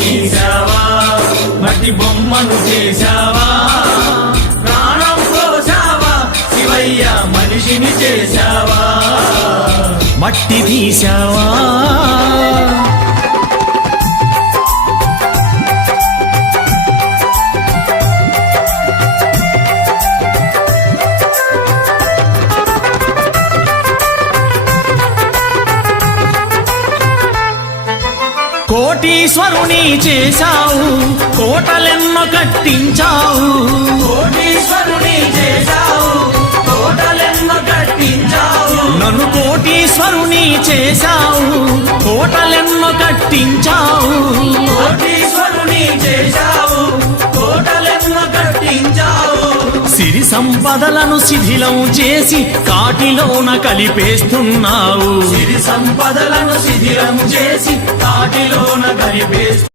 తీసావా మట్టి బొమ్మను చేశావా ప్రాణం పోసావా శివయ్య మనిషిని చేశావా మట్టి తీసావా కోటీశ్వరుని చేశావు కోటలెన్నో కట్టించావు కోటీశ్వరుని చేశావు కోటలెన్నో కట్టించావు నన్ను కోటీశ్వరుని చేశావు కోటలెన్నో కట్టించావు కోటీశ్వరుని చేశావు కోటలెన్నో కట్టించావు సిరి సంపదలను శిథిలం చేసి కాటిలోన కలిపేస్తున్నావు సిరి సంపదలను శిథిలం చేసి కాటిలోన కలిపేస్తున్నావు